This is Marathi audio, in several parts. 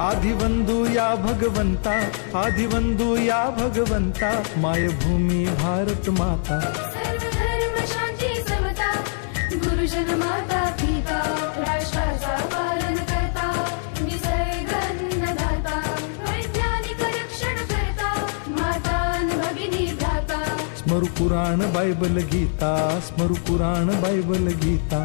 आदिवंदू या भगवंता आदिवंदू या भगवंता मायभूमी भारत माता। सर्व धर्म शांती समता गुरुजन माता पिता राष्ट्राचा पालन करता निसर्ग अन्नदाता वैज्ञानिक रक्षण करता माता अन भगिनी भ्राता। स्मरु पुराण बायबल गीता स्मरु पुराण बायबल गीता।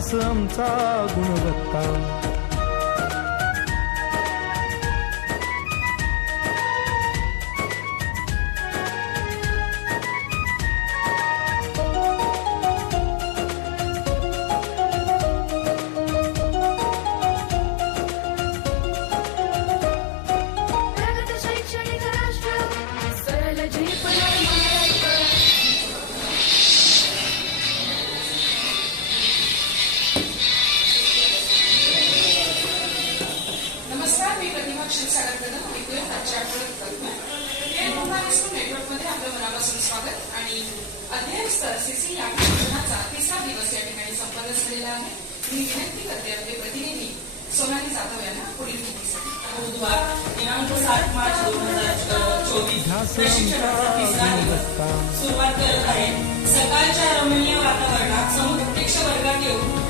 ध्यास आमचा गुणवत्ता. मनापासून स्वागत. आणि अध्ययन स्तर सीसी या कार्यक्रमाचा तिसरा दिवस या ठिकाणी संपन्न झालेला आहे. मी विनंती करते आपले प्रतिनिधी सोनाली जाधव यांना पुढील माहितीसाठी. बुधवार दिनांक सात मार्च दोन हजार चोवीस. ध्यास प्रशिक्षणाचा तिसरा आमचा दिवस गुणवत्ता सुरुवात करत आहे. सकाळच्या रमणीय वातावरणात समप्रत्यक्ष वर्गात येऊन